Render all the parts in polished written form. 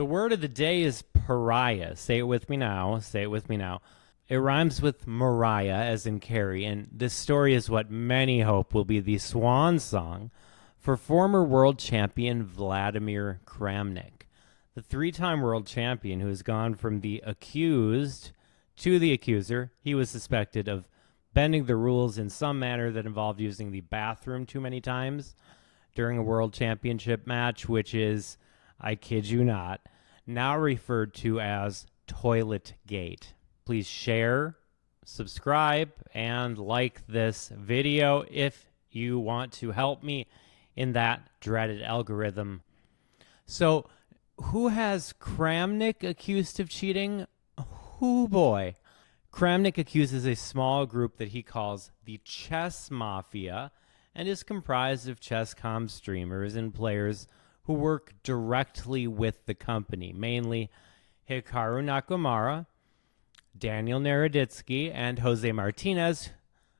The word of the day is pariah. Say it with me now. Say it with me now. It rhymes with Mariah, as in Carrie, and this story is what many hope will be the swan song for former world champion Vladimir Kramnik. The three-time world champion who has gone from the accused to the accuser. He was suspected of bending the rules in some manner that involved using the bathroom too many times during a world championship match, which is, I kid you not, now referred to as Toilet Gate. Please share, subscribe, and like this video if you want to help me in that dreaded algorithm. So, who has Kramnik accused of cheating? Oh boy. Kramnik accuses a small group that he calls the Chess Mafia and is comprised of Chesscom streamers and players who work directly with the company, mainly Hikaru Nakamura, Daniel Naroditsky, and Jose Martinez,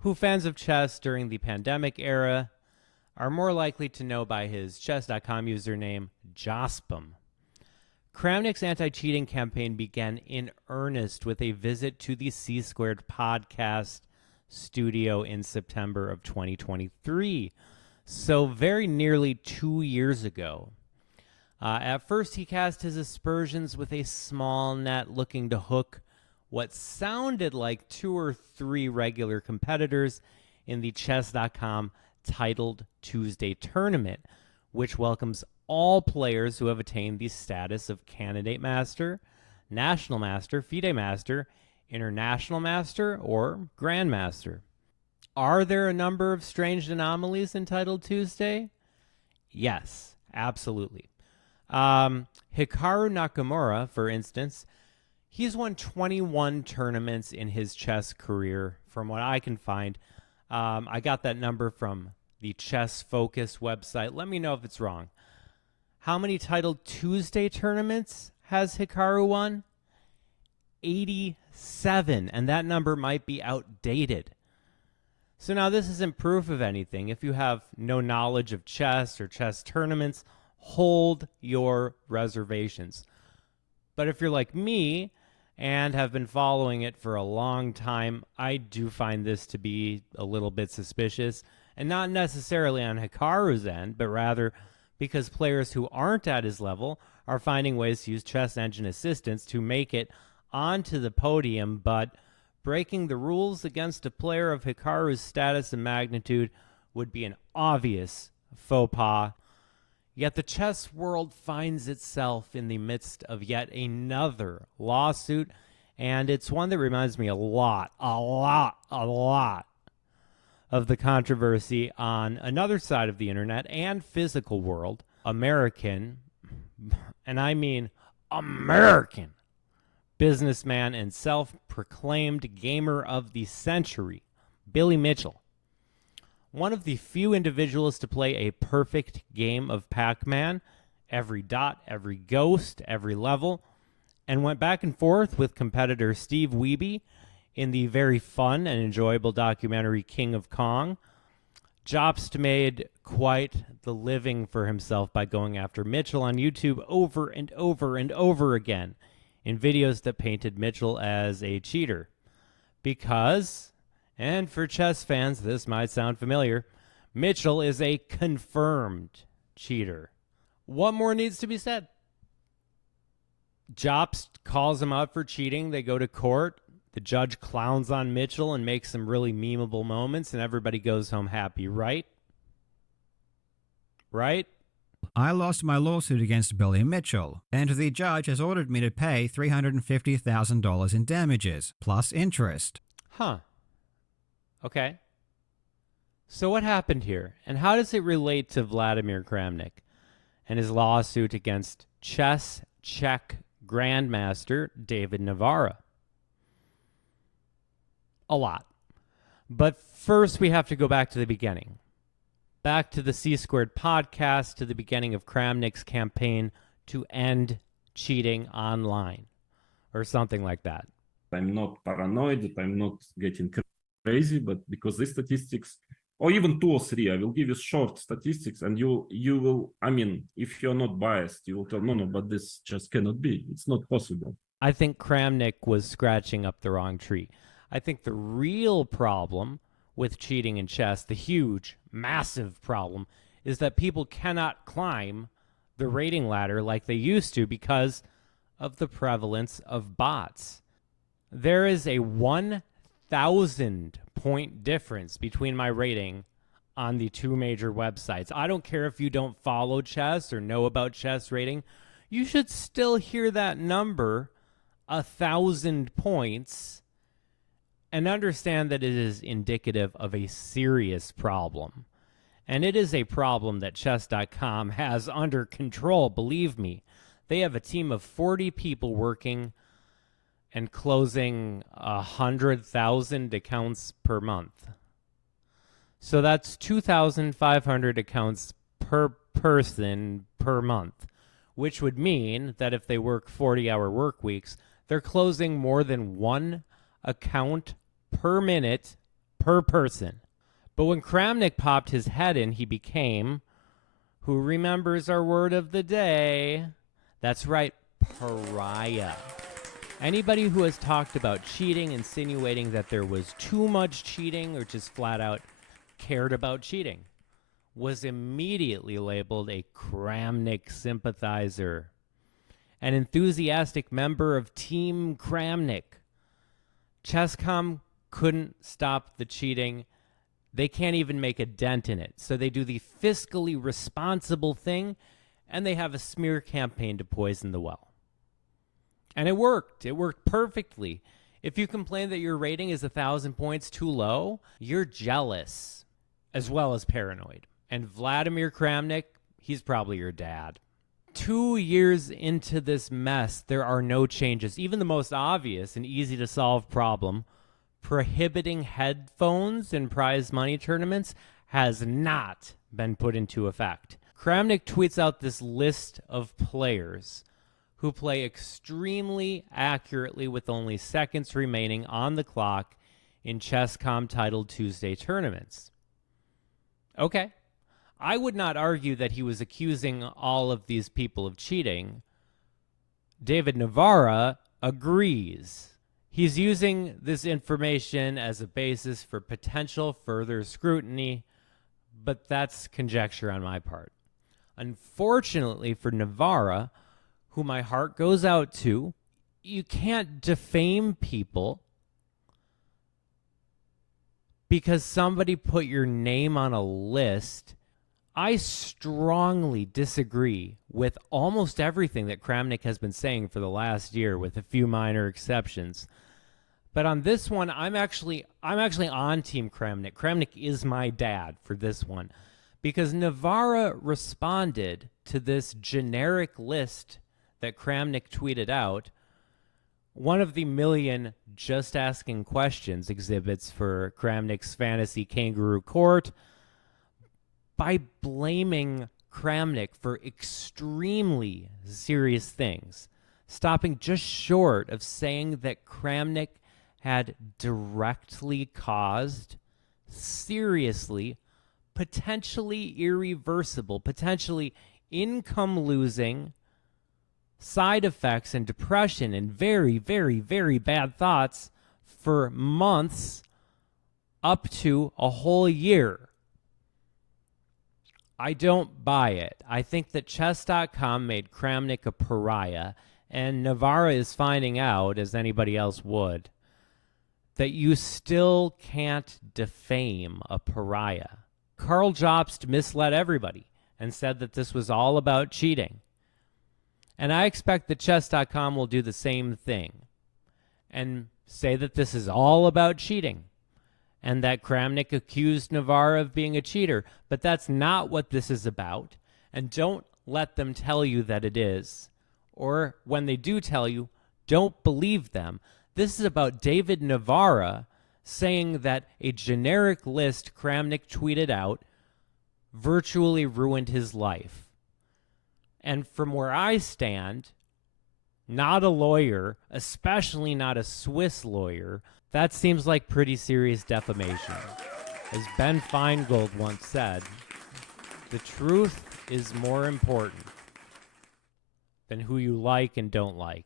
who fans of chess during the pandemic era are more likely to know by his chess.com username, Jospum. Kramnik's anti-cheating campaign began in earnest with a visit to the C-Squared podcast studio in September of 2023, so very nearly 2 years ago. At first, he cast his aspersions with a small net looking to hook what sounded like 2 or 3 regular competitors in the Chess.com titled Tuesday tournament, which welcomes all players who have attained the status of Candidate Master, National Master, FIDE Master, International Master, or Grandmaster. Are there a number of strange anomalies entitled Tuesday? Yes, absolutely. Hikaru Nakamura, for instance, he's won 21 tournaments in his chess career, from what I can find. I got that number from the Chess Focus website. Let me know if it's wrong. How many titled Tuesday tournaments has Hikaru won? 87, and that number might be outdated. So now this isn't proof of anything. If you have no knowledge of chess or chess tournaments, hold your reservations. But if you're like me and have been following it for a long time, I do find this to be a little bit suspicious, and not necessarily on Hikaru's end, but rather because players who aren't at his level are finding ways to use Chess Engine Assistance to make it onto the podium, but breaking the rules against a player of Hikaru's status and magnitude would be an obvious faux pas. Yet the chess world finds itself in the midst of yet another lawsuit, and it's one that reminds me a lot of the controversy on another side of the internet and physical world. American, and I mean American, businessman and self-proclaimed gamer of the century, Billy Mitchell. One of the few individuals to play a perfect game of Pac-Man, every dot, every ghost, every level, and went back and forth with competitor Steve Wiebe in the very fun and enjoyable documentary King of Kong. Jobst made quite the living for himself by going after Mitchell on YouTube over and over and over again in videos that painted Mitchell as a cheater. Because, and for chess fans this might sound familiar, Mitchell is a confirmed cheater. What more needs to be said? Jobst calls him out for cheating. They go to court. The judge clowns on Mitchell and makes some really memeable moments, and everybody goes home happy, right? Right? I lost my lawsuit against Billy Mitchell, and the judge has ordered me to pay $350,000 in damages, plus interest. Huh. Okay. So what happened here, and how does it relate to Vladimir Kramnik and his lawsuit against chess Czech Grandmaster David Navara? A lot. But first we have to go back to the beginning. Back to the C-Squared podcast, to the beginning of Kramnik's campaign to end cheating online, or something like that. I'm not paranoid, I'm not getting crazy, but because these statistics or even 2 or 3. I will give you short statistics, and you will. I mean, if you're not biased, you will tell no, but this just cannot be. It's not possible. I think Kramnik was scratching up the wrong tree. I think the real problem with cheating in chess, the huge, massive problem, is that people cannot climb the rating ladder like they used to because of the prevalence of bots. There is a 1,000 point difference between my rating on the two major websites. I don't care if you don't follow chess or know about chess rating. You should still hear that number, 1,000 points, and understand that it is indicative of a serious problem. And it is a problem that Chess.com has under control, believe me. They have a team of 40 people working and closing 100,000 accounts per month. So that's 2,500 accounts per person per month, which would mean that if they work 40-hour work weeks, they're closing more than one account per minute per person. But when Kramnik popped his head in, he became, who remembers our word of the day? That's right, pariah. Anybody who has talked about cheating, insinuating that there was too much cheating or just flat out cared about cheating, was immediately labeled a Kramnik sympathizer, an enthusiastic member of Team Kramnik. Chesscom couldn't stop the cheating. They can't even make a dent in it. So they do the fiscally responsible thing, and they have a smear campaign to poison the well. And it worked. It worked perfectly. If you complain that your rating is 1,000 points too low, you're jealous as well as paranoid. And Vladimir Kramnik, he's probably your dad. 2 years into this mess, there are no changes. Even the most obvious and easy to solve problem, prohibiting headphones in prize money tournaments, has not been put into effect. Kramnik tweets out this list of players who play extremely accurately with only seconds remaining on the clock in Chesscom titled Tuesday tournaments. Okay. I would not argue that he was accusing all of these people of cheating. David Navara agrees. He's using this information as a basis for potential further scrutiny, but that's conjecture on my part. Unfortunately for Navara, who my heart goes out to, you can't defame people because somebody put your name on a list. I strongly disagree with almost everything that Kramnik has been saying for the last year, with a few minor exceptions. But on this one, I'm actually on Team Kramnik. Kramnik is my dad for this one, because Navara responded to this generic list that Kramnik tweeted out, one of the million just asking questions exhibits for Kramnik's fantasy kangaroo court, by blaming Kramnik for extremely serious things, stopping just short of saying that Kramnik had directly caused seriously, potentially irreversible, potentially income-losing side effects and depression and very, very, very bad thoughts for months up to a whole year. I don't buy it. I think that Chess.com made Kramnik a pariah, and Navara is finding out, as anybody else would, that you still can't defame a pariah. Karl Jobst misled everybody and said that this was all about cheating. And I expect that Chess.com will do the same thing and say that this is all about cheating and that Kramnik accused Navara of being a cheater. But that's not what this is about. And don't let them tell you that it is. Or when they do tell you, don't believe them. This is about David Navara saying that a generic list Kramnik tweeted out virtually ruined his life. And from where I stand, not a lawyer, especially not a Swiss lawyer, that seems like pretty serious defamation. As Ben Feingold once said, the truth is more important than who you like and don't like.